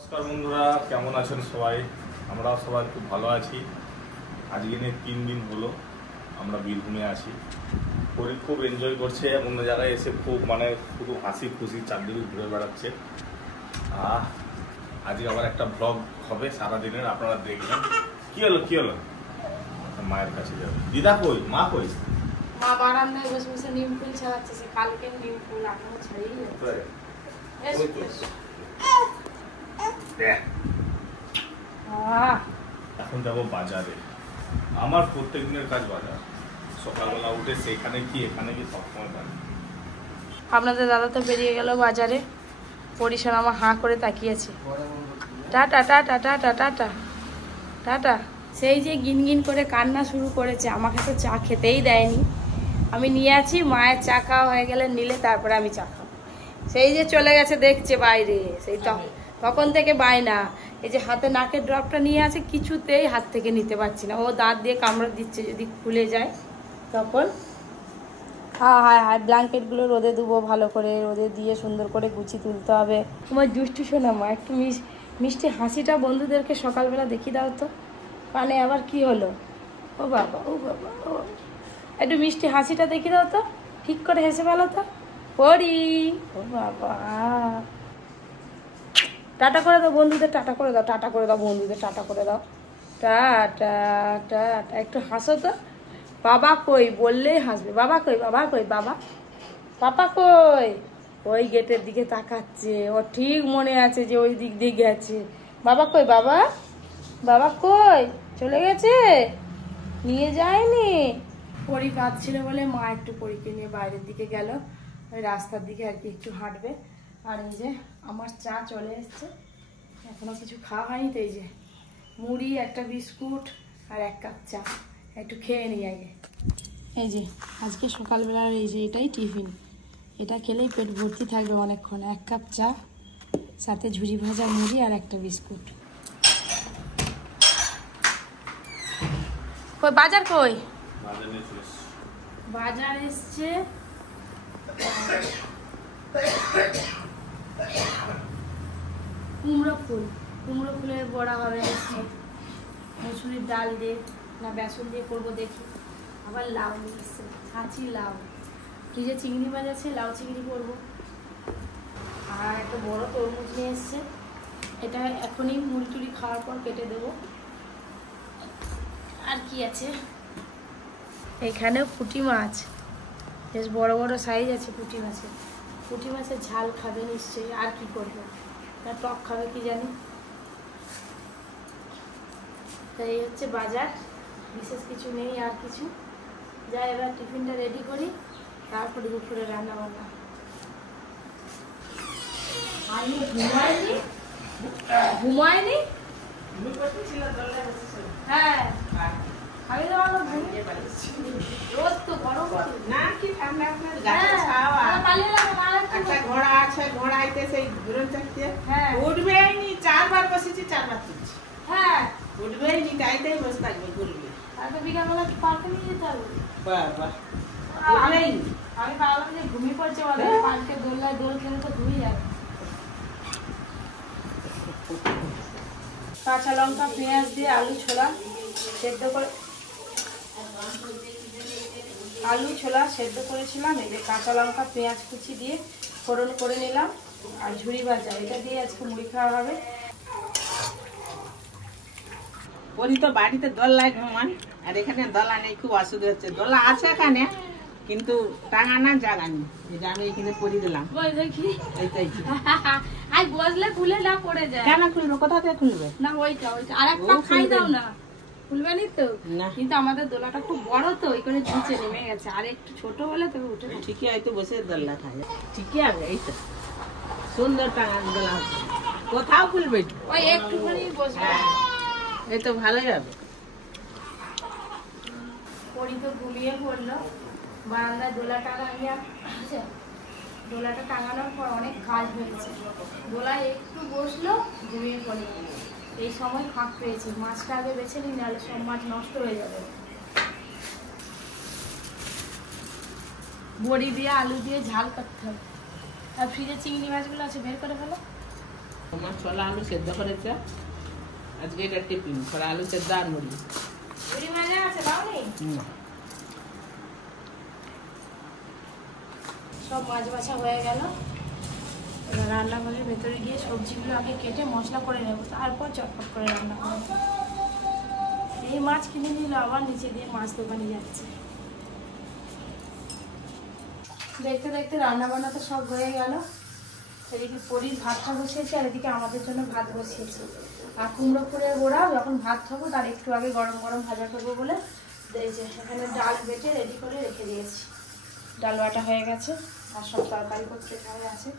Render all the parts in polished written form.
নমস্কার বন্ধুরা, কেমন আছেন সবাই? আমরা সবাই খুব ভালো আছি। আজকে নিয়ে 3 দিন হলো আমরা বীরভূমে আছি। পরি খুব এনজয় করছে, অন্য জায়গায় এসে খুব শুধু হাসি খুশি চারদিকে ঘুরে বেড়াচ্ছে। আজকে আবার একটা ব্লগ হবে সারাদিনের, আপনারা দেখবেন। কি হলো মায়ের কাছে যাবে। দিদা কই, মা কই? মা বারান্দায় বসে বসে নিম ফুল ছাড়াচ্ছে, সে কালকে নিম ফুল এখনো ছাড়িয়ে এখন যাবো বাজারে। আমার প্রত্যেক দিনের কাজ বাজার। সকালবেলা উঠে সেখানে কি এখানে কি সবসময় বাজার। আপনাদের দাদা তো বেরিয়ে গেল বাজারে। পরিসর আমার হাঁ করে তাকিয়েছে। Tata tata tata tata tata. সেই যে গিনগিন করে কান্না শুরু করেছে, আমাকে তো চা খেতেই দেয়নি। আমি নিয়ে আছি, মায়ের চা খাওয়া হয়ে গেলে নিলে তারপরে আমি চা খাবো। সেই যে চলে গেছে দেখছে বাইরে, সেই তখন থেকে বায়না। এই যে হাতে নাকের ড্রপটা নিয়ে আছে, কিছুতেই হাত থেকে নিতে পারছি না। ও দাঁত দিয়ে কামড় দিচ্ছে, যদি খুলে যায় তখন ব্ল্যাঙ্কেটগুলো রোদে দেবো, ভালো করে রোদে দিয়ে সুন্দর করে গুছিয়ে তুলতে হবে। তোমার দুষ্টু শোনা মা, একটু মিষ্টি হাসিটা বন্ধুদেরকে সকালবেলা দেখিয়ে দাও তো। কানে আবার কি হলো? ও বাবা ও বাবা ও, একটু মিষ্টি হাসিটা দেখিয়ে দাও তো, ঠিক করে হেসে ফেলো তো। পড়ি ও বাবা, টাটা করে দাও বন্ধুদের, টাটা করে দাও, টাটা করে দাও বন্ধুদের, টাটা করে দাও, টাটা টাটা। একটু হাসো তো। বাবা কই বললেই হাসবে। বাবা কই, বাবা কই, বাবা পাপা কই? ওই গেটের দিকে তাকাচ্ছে, ও ঠিক মনে আছে যে ওই দিক দিয়ে গেছে। বাবা কই, বাবা বাবা কই? চলে গেছে, নিয়ে যায়নি। পরি কাঁদছিল বলে মা একটু পরীকে নিয়ে বাইরের দিকে গেল, ওই রাস্তার দিকে আর কি একটু হাঁটবে। আর এই যে আমার চা চলে এসছে, এখনো কিছু খাওয়া হয়নি। তো এই যে মুড়ি, একটা বিস্কুট আর 1 কাপ চা, একটু খেয়ে নিই আগে। এই যে আজকে সকালবেলার এই যে এটাই টিফিন, এটা খেলেই পেট ভর্তি থাকবে অনেকক্ষণ। 1 কাপ চা, সাথে ঝুরি ভাজা মুড়ি আর একটা বিস্কুট। কই বাজার, কই বাজার এসছে। কুমড়ো ফুলের বড়া হবে, মসুরির ডাল দিয়ে না বেসন দিয়ে করবো দেখি। আবার লাউ নিয়ে এসছে, ছাঁচি লাউ। কি যে চিংড়ি মাছ আছে, লাউ চিংড়ি করবো। আর একটা বড় তরমুজ নিয়ে এসছে, এটা এখনই মুড়ি টুড়ি খাওয়ার পর কেটে দেবো। আর কি আছে এখানেও, পুঁটি মাছ, বেশ বড় বড় সাইজ আছে পুঁটি মাছের। পুঁটি মাছের ঝাল খাবে নিশ্চয়ই, আর কি করবে, না টক খাবে কি জানি। তাই এই হচ্ছে বাজার, বিশেষ কিছু নেই আর কিছু। যাই এবার টিফিনটা রেডি করি, তারপরে দুপুরে রান্না বান্না। আমি ঘুমায়নি হ্যাঁ, আমি তো ভালো ঘুমিয়ে পারছি। রোদ তো গরম না, কি ঠান্ডা আপনার গাছে ছাওয়া। একটা ঘোড়া আছে, ঘোড়াইতে সেই ঘুরন চাকতে উঠবেই নি। 4 বার বসেছি, 4 বার তুলছি। হ্যাঁ উঠবেই নি, তাইতেই বসে থাকবে ঘুরবে। আর তো বিকালবেলা পার্কে নিয়ে যেতে হবে। বাবা আমি ভাবলাম যে ঘুমিয়ে পড়ছে, বলে পার্কে দোলনায় দোল খেলে তো ঘুমিয়ে যাবে। কাঁচা লঙ্কা পেঁয়াজ দিয়ে আলু ছোলা সেদ্ধ করে, আলু ছোলা সেদ্ধ করেছিলাম। এই যে কাঁচা লঙ্কা পেঁয়াজ কুচি দিয়ে ফোড়ন করে নিলাম, আর ঝুরি ভাজা, এটা দিয়ে আজকে মুড়ি খাওয়া হবে। ওই তো বাড়িতে দোলনায় ঘুমান, আর এখানে দোলা নেই, খুব অসুবিধা হচ্ছে। দোলা আছে এখানে কিন্তু টাঙানা জায়গা নেই। এটা আমি এখানে পরি দিলাম, দেখি এইটাই আই বসলে খুলে না পড়ে যায়। কেন খুলবে, কোথা থেকে খুলবে? না ওইটা আর একটা খাই দাও না, খুলবে নি তো। কিন্তু আমাদের দোলাটা খুব বড় তো, ওই করে নিচে নেমে গেছে। আর একটু ছোট হলে তবে উঠে ঠিকই হয়তো বসে দোলা খায়, ঠিকই হবে। এই তো সুন্দর টাঙানো দোলা হচ্ছে, কোথাও খুলবে ওই একটুখানি বসবে। এই তো ভালোই হবে। পরি তো ঘুমিয়ে পড়লো, বারান্দায় দোলা টাঙানো। দোলাটা টাঙানোর পর অনেক কাজ হয়েছে, দোলায় একটু বসলো, ঘুমিয়ে পড়লো। এই সময় ফাঁক পেয়েছি, মাছটা আগে বেছে নিই, নাহলে সব মাছ নষ্ট হয়ে যাবে। বড়ি দিয়ে আলু দিয়ে ঝাল করতে হবে। আর ফ্রিজে চিংড়ি মাছগুলো আছে, বের করে ফেলো। আমার ছোলা আলু সেদ্ধ করেছে আজকে, এটা টিফিন ছোলা আলু সেদ্ধ আর মুড়ি। সব মাছ বাছা হয়ে গেল। এবার রান্নাঘরের ভেতরে গিয়ে সবজিগুলো আগে কেটে মশলা করে নেবো, তারপর চটপট করে রান্না করবো। এই মাছ কিনে নিল, আবার নিচে দিয়ে মাছ দোকানে যাচ্ছে। দেখতে দেখতে রান্না বান্না তো সব হয়ে গেল। এদিকে পরির ভাতটা বসিয়েছি, আর এদিকে আমাদের জন্য ভাত বসিয়েছি। আর কুমড়ো ফুলের গোড়া যখন ভাত খাবো তার একটু আগে গরম গরম ভাজা করবো বলে এই যে এখানে ডাল বেটে রেডি করে রেখে দিয়েছি। ডাল বাটা হয়ে গেছে, আর সব তরকারি করতে এখানে আছে।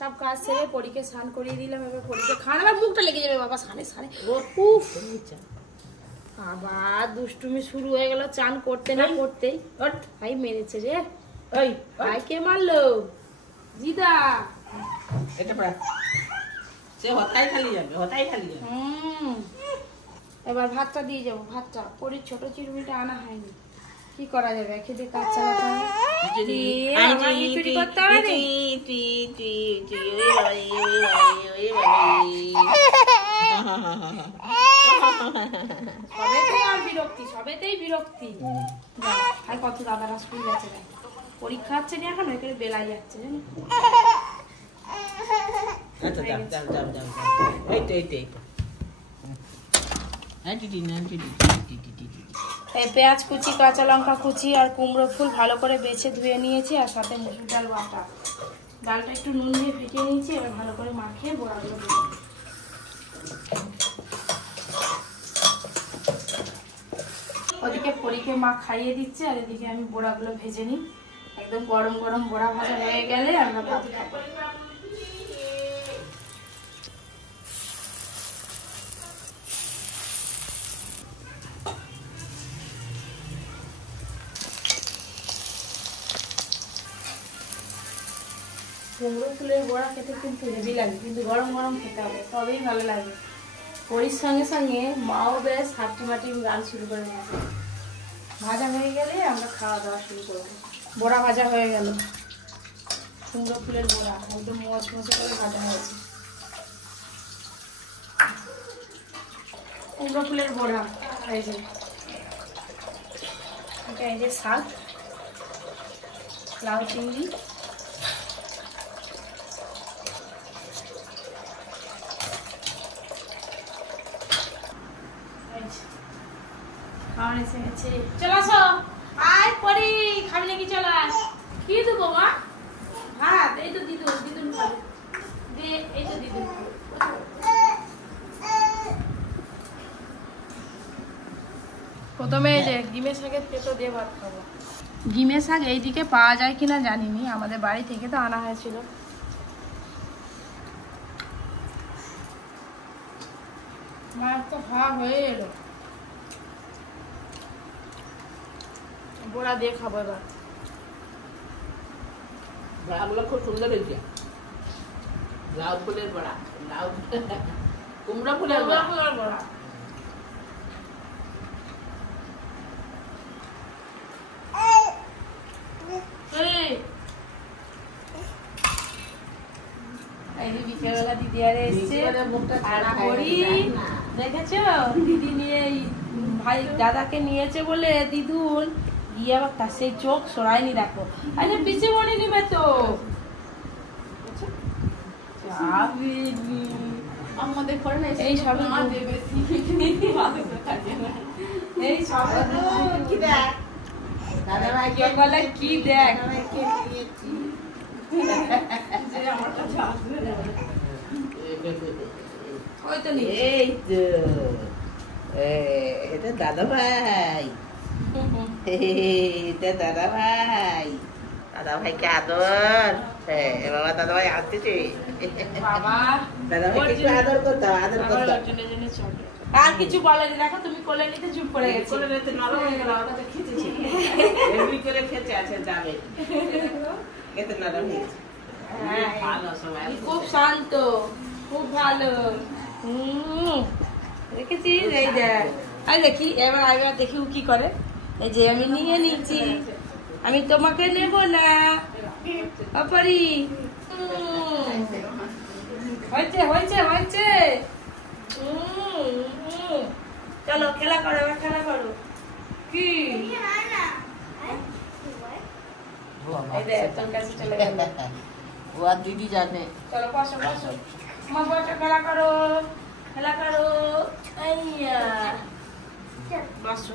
সব কাজ সেরে পরীকে স্নান করিয়ে দিলাম। এবার পরীকে খান, আবার মুখটা লেগে যাবে বাবা সানে সানে। আবার দুষ্টুমি শুরু হয়ে গেল, চান করতে না করতেই ভাই মেরেছে রে। ওই ভাই কে মারলো? জিদা। এটা পড়া সে হতাই খালি যাবে, হতাই খালি যাবে। এবার ভাতটা দিয়ে যাবো। ভাতটা পরীর ছোট চিরুনিটা আনা হয়নি, কি করা যাবে, খেতে কাজ চালাতে হবে। সবেতেই বিরক্তি। আর কত দাদারা স্কুল গেছে, পরীক্ষা হচ্ছে না এখন, ওইখানে বেলাই যাচ্ছে জানি। পেঁয়াজ কুচি, কাঁচা লঙ্কা কুচি আর কুমড়ো ফুল ভালো করে বেছে ধুয়ে নিয়েছি, আর সাথে মুসুর ডাল বাটা। ডালটা একটু নুন দিয়ে ফেটিয়ে নিয়েছি, এবার ভালো করে মাখিয়ে বড়াগুলো দেবো। ওদিকে পরীকে মা খাইয়ে দিচ্ছে, আর এদিকে আমি বড়াগুলো ভেজে নিই। একদম গরম গরম বড়া ভাজা হয়ে গেলে আমরা ভাত খাবো। কুমড়ো ফুলের বড়া খেতে কিন্তু হেভি লাগে, কিন্তু গরম গরম খেতে হবে, তবেই ভালো লাগে। পরির সঙ্গে সঙ্গে মাও বেশ হাট্টিমাটি গান শুরু করে দিয়েছে। ভাজা হয়ে গেলে আমরা খাওয়া দাওয়া শুরু করবো। বড়া ভাজা হয়ে গেল, কুমড়ো ফুলের বড়া একদম মচমচে করে ভাজা হয়েছে। কুমড়ো ফুলের বড়া এই যে, এটা এই যে শাক, লাউ চিংড়ি, খাওয়ান এসে গেছে। চলে আসো, আয় পরি খাবি নাকি? চলে আয়। কি দেবো মা? ভাত। এই তো দিদুন, দিদুন খাবে দে, এই তো দিদুন খাবে। প্রথমে এই যে ডিমের শাকের পেটো দিয়ে ভাত খাবো। ডিমের শাক এইদিকে পাওয়া যায় কিনা জানিনি, আমাদের বাড়ি থেকে তো আনা হয়েছিল। মাছ তো খাওয়া হয়ে এলো, বড়া দিয়ে খাবো এবার। বড়াগুলো খুব সুন্দর হয়েছে। লাউ ফুলের বড়া, লাউ কুমড়া ফুলের বড়া। বিকেলবেলা দিদি আরে এসছে, দেখেছো দিদি নিয়ে ভাই দাদাকে নিয়েছে বলে দিদুন গিয়ে আবার তার সেই চোখ সরায়নি। দেখো আচ্ছা পিছিয়ে মনে নিবে তো আমাদের ঘরে না এই সব এই সব কি দেখ দাদা ভাই বলে কি দেখ আমার কাছে আসবে ওই তো এই তো এটা দাদা ভাই, এটা দাদা ভাই, দাদা ভাইকে আদর। বাবা দাদা ভাই আসতেছে, বাবা দাদা ভাইকে একটু আদর করতে, আদর করতে। আর কিছু বলেনি, দেখো তুমি কোলে নিতে চুপ করে গেছো, কোলে নিতে নরম হয়ে গেল, ওটা তো খেতেছে এমনি করে খেতে আছে যাবে, খেতে নরম হয়েছে। ভালো সবাই, খুব শান্ত, খুব ভালো। দেখেছিস এই দেখ, আমি দেখি এবার দেখি ও কি করে। এই যে আমি নিয়ে নিচ্ছি, আমি তোমাকে নেব না অপরি। হয়েছে হয়েছে হয়েছে। চলো খেলা করো, খেলা করো। কি তোর কাছে চলে গেল। ও আর দিদি জানে। চলো বসো বসো, মা বসো, খেলা করো খেলা করো। বসো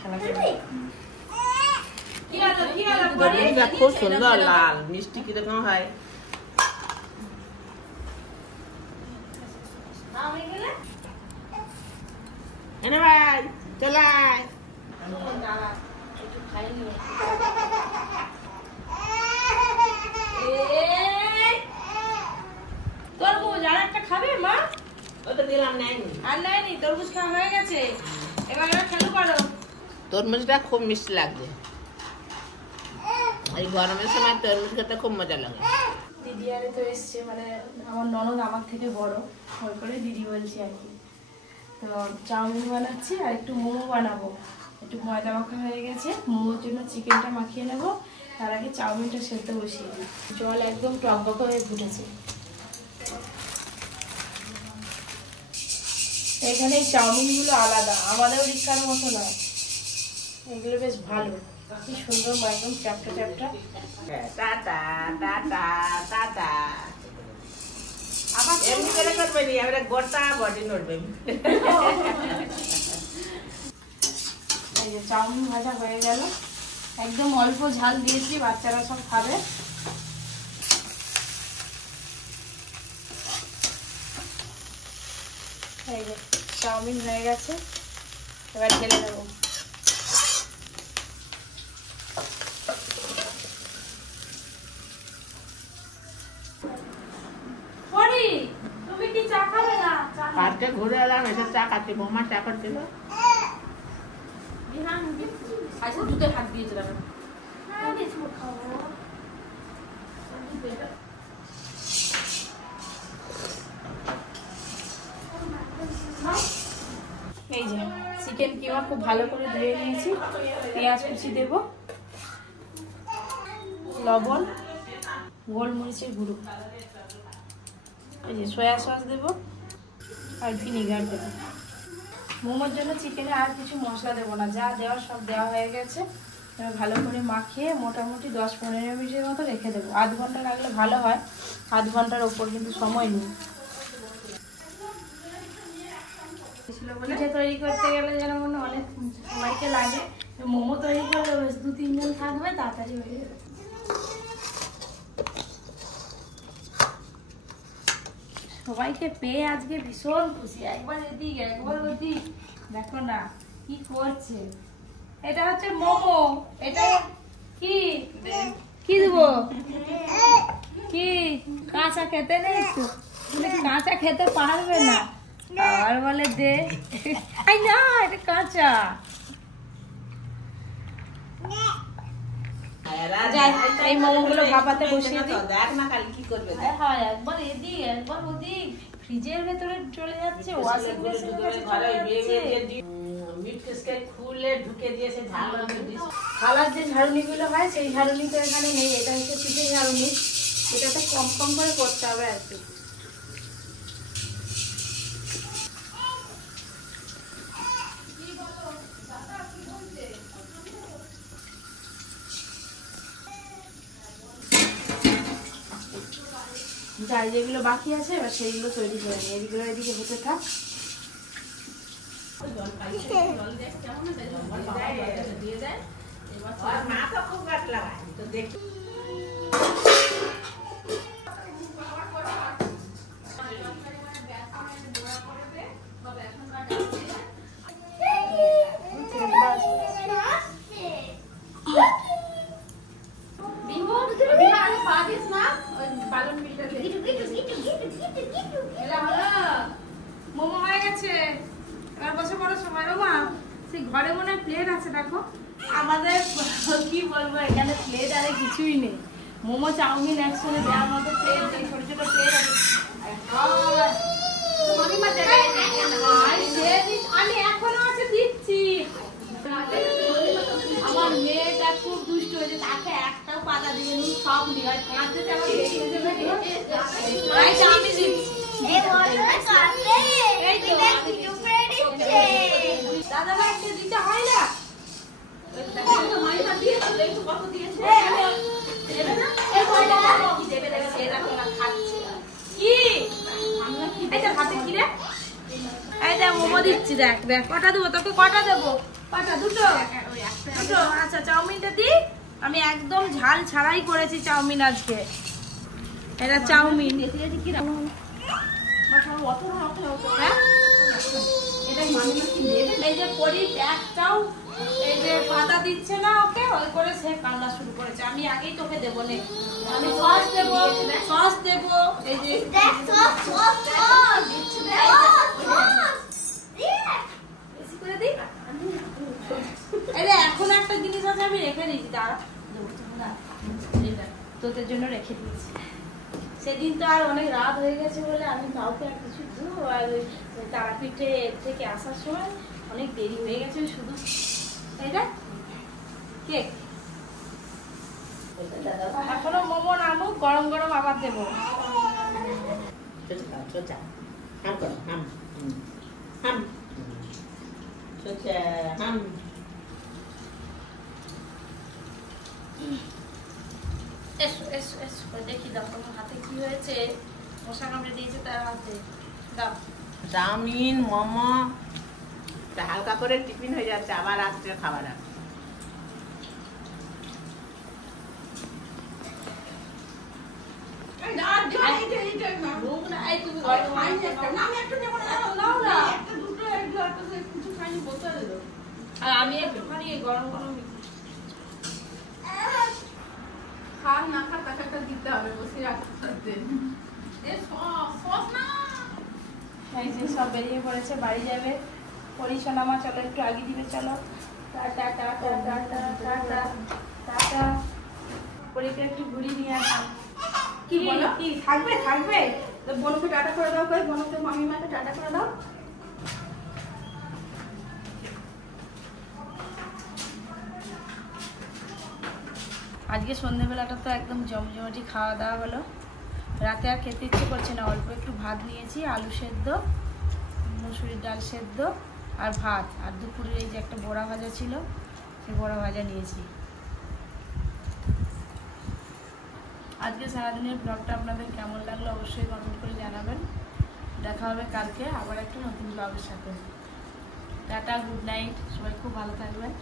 খেলা করো। খুব সুন্দর লাল মিষ্টি কিরকম হয়। এনে ভাই চলাই তরমুজ আর একটা খাবে মা? ওটা দিলাম নাইনি আর নাইনি, তরমুজ খাওয়া হয়ে গেছে। এবার খেলা করো। তরমুজটা খুব মিষ্টি লাগছে। এই গরমের সময় তরমুজ খেতে খুব মজা লাগে। দিদি আরে তো এসছে, মানে আমার ননদ আমার থেকে বড়, ওই করে দিদি বলছি আর কি। তো চাউমিন বানাচ্ছি আর একটু মোমো বানাবো। একটু ময়দা মাখা হয়ে গেছে, মোমোর জন্য চিকেনটা মাখিয়ে নেব। তার আগে চাউমিনটা সেদ্ধ বসিয়ে দিই। জল একদম টকবক হয়ে ফুটেছে। এখানে এই চাউমিনগুলো আলাদা, আমাদের ওদিককার মতো না। এগুলো বেশ ভালো, কি সুন্দর একদম চ্যাপটা চ্যাপটা। Tata tata tata. আবার এমনি করে করবে নি, আমরা গোটা বডি নড়বে। এই যে চাউমিন ভাজা হয়ে গেল, একদম অল্প ঝাল দিয়েছি, বাচ্চারা সব খাবে। এই যে চাউমিন হয়ে গেছে, এবার ঢেলে দেবো। তুমি কি চা খাবে না? পার্কে ঘুরে এলাম, এসে চা খাচ্ছি। বৌমা চা করছিল। আচ্ছা দুটো হাত দিয়েছিলাম। এই যে চিকেন কিমা খুব ভালো করে ধুয়ে নিয়েছি। পেঁয়াজ কুচি দেব, লবণ, গোলমরিচের গুঁড়ো, এই যে সয়া সস দেবো আর ভিনিগার দেবো। মোমোর জন্য চিকেনে আর কিছু মশলা দেবো না, যা দেওয়ার সব দেওয়া হয়ে গেছে। এবার ভালো করে মাখিয়ে মোটামুটি 10-15 মিনিটের মতো রেখে দেবো। আধ ঘন্টা রাখলে ভালো হয়, আধ ঘন্টার ওপর কিন্তু সময় নেই। পিঠে তৈরি করতে গেলে যেন মনে অনেক সবাইকে লাগে, মোমো তৈরি করলে বেশ 2-3 জন থাকবে, তাড়াতাড়ি হয়ে যাবে। সবাইকে পেয়ে আজকে ভীষণ খুশি। একবার এদিক একবার ওদিক, দেখো না কি করছে। এটা হচ্ছে মোমো। এটা কি কি দেবো? কি কাঁচা খেতে নেই তো? কাঁচা খেতে পারবে না, আর বলে দে। আই না, এটা কাঁচা। এই মোমোগুলো ভাপাতে বসিয়ে দিই। দেখ না কাল কি করবে। হ্যাঁ, একবার এদিক একবার ওদিক, ফ্রিজের ভেতরে চলে যাচ্ছে, ওয়াশিং মেশিনের কাছে চলে যাচ্ছে। খুলে ঢুকে দিয়েছে থালার যে ঝাড়ুনিগুলো হয় সেই ঝাড়ুনি তো এখানে নেই। এটা হচ্ছে পিঠের ঝাড়ুনি, এটাতে কম কম করে করতে হবে আর কি। যাই যেগুলো বাকি আছে এবার সেইগুলো তৈরি করে নিই। এগুলো এদিকে হতে থাক। মা তো খুব গাছ লাগায় তো দেখ। মোমো হয়ে গেছে, এবার বসে পড়ো সময়। বাবা সেই ঘরে মনে হয় প্লেট আছে, দেখো। আমাদের কি বলবো, এখানে প্লেট আরে কিছুই নেই। মোমো চাউমিন একসঙ্গে দেওয়ার মতো প্লেট নেই, ছোট ছোট প্লেট আছে। আমি এখনো আছে দিচ্ছি। আমার আমার মেয়েটা খুব দুষ্ট হয়েছে, তাকে একটাও পাতা দিয়ে নি, সব নিয়ে হয় কাঁদতে আমার বেশি দেবে আমি দিচ্ছি। দাদা ভাইকে দিতে হয় না, মোমো দিচ্ছি, দেখ দেখ কটা দেবো তোকে, কটা দেবো, কটা, দুটো দুটো। আচ্ছা চাউমিনটা দি, আমি একদম ঝাল ছাড়াই করেছি চাউমিন আজকে। এটা চাউমিন, এই যে পরি একটাও এই যে পাতা দিচ্ছে না ওকে, ওই করে সে কান্না শুরু করেছে। আমি আগেই তোকে দেবো নে, আমি সস দেবো, সস দেবো, এই যে বেশি করে দিই। এখন একটা জিনিস আছে আমি রেখে দিয়েছি, দাঁড়া তোদের জন্য রেখে দিয়েছি। সেদিন তো আর অনেক রাত হয়ে গেছে বলে আমি কাউকে আর কিছু দেবো, আর ওই তারাপীঠে থেকে আসার সময় অনেক দেরি হয়ে গেছে, শুধু এটা কেক। এখনো মোমো নামুক, গরম গরম আবার দেবো। এসো এসো এসো, দেখি দাও তোমার হাতে কি হয়েছে, মশা কামড়ে দিয়েছে তার হাতে, দাও। চাউমিন, মোমো, হালকা করে টিফিন হয়ে যাচ্ছে, আবার রাত্রে খাবার। আর আমি একটুখানি গরম গরম না খা টাকাটা দিতে হবে, বসে রাখতে সব বেরিয়ে পড়েছে, বাড়ি যাবে। পরিশোনা মা চলো একটু আগে দিবে, চলো tata tata tata tata tata. পরীকে একটু ঘুরি নিয়ে আসি। কি কি থাকবে থাকবে, তো বোনকে টাটা করে দাও, কই বোনকে মামিমাকে টাটা করে দাও। আজকে সন্ধ্যেবেলাটা তো একদম জমজমাটি খাওয়া দাওয়া হলো। রাতে আর খেতে ইচ্ছে করছে না, অল্প একটু ভাত নিয়েছি, আলু সেদ্ধ, মুসুরির ডাল সেদ্ধ আর ভাত, আর দুপুরে এই যে একটা বড়া ভাজা ছিল, সেই বড়া ভাজা নিয়েছি। আজকে সারাদিনের ব্লগটা আপনাদের কেমন লাগলো অবশ্যই কমেন্ট করে জানাবেন। দেখা হবে কালকে আবার একটা নতুন ব্লগের সাথে। টাটা, গুড নাইট, সবাই খুব ভালো থাকবেন।